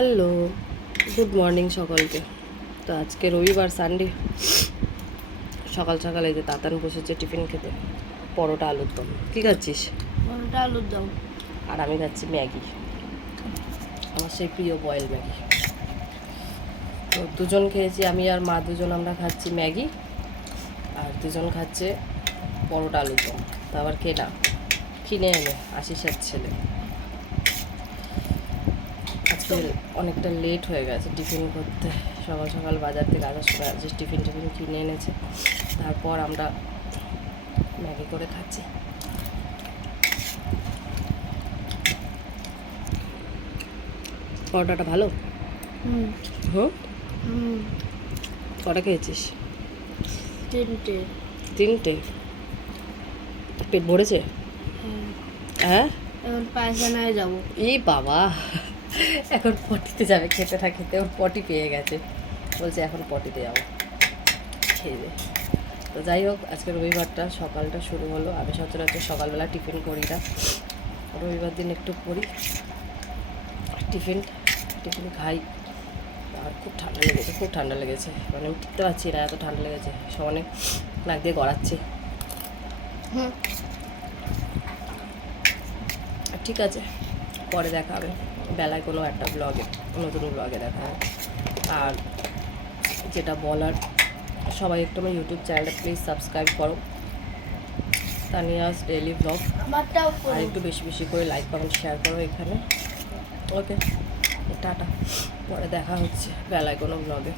Hello good morning সকলকে। তো আজকে রবিবার সানডে সকাল সকাল এই যে তাতান বসেছে টিফিন খেতে পরোটা আলুর দম। কী খাচ্ছিস? পরোটা আলুর দম। আর আমি খাচ্ছি ম্যাগি। আমার সেই প্রিয় বয়েল ম্যাগি। তো দুজন খেয়েছি আমি আর মা দুজন আমরা খাচ্ছি ম্যাগি। আর দুজন খাচ্ছে পরোটা আলুর দম। তো আবার কেনা কিনে এনে আশিসের ছেলে। আজকে অনেকটা লেট হয়ে গেছে টিফিন করতে। সকাল সকাল বাজার থেকে আসার সময় আজকে টিফিন টিফিন কিনে এনেছে তারপর আমরা ম্যাগি করে খাচ্ছি। পরোটাটা ভালো? হুম। হুম হুম। কটা খেয়েছিস? তিনটে। তিনটে? পেট ভরেছে? হ্যাঁ। হ্যাঁ? এখন পায়খানায় যাব। এই বাবা। এখন পটিতে যাবে খেতে না খেতে ওর পটি পেয়ে গেছে। বলছে এখন পটিতে যাব। খেয়ে তো যাই হোক আজকে রবিবারটা সকালটা শুরু হলো। আমি সচরাচর সকালবেলা টিফিন করি না। রবিবার দিন একটু করি টিফিন টিফিন খাই। আর খুব ঠান্ডা লেগেছে খুব ঠান্ডা লেগেছে। মানে উঠতে পারছি না এত ঠান্ডা লেগেছে। সমানে নাক দিয়ে গড়াচ্ছে। হুম। ঠিক আছে পরে দেখা হবে। বেলায় কোনো একটা ব্লগে নতুন ব্লগে দেখা হয়। আর যেটা বলার সবাই একটু আমার ইউটিউব চ্যানেলটা প্লিজ সাবস্ক্রাইব করো। তানিয়াস ডেলি ব্লগ আর একটু বেশি বেশি করে লাইক কমেন্ট শেয়ার করো এখানে। Okay tata. পরে দেখা হচ্ছে বেলায় কোনো ব্লগে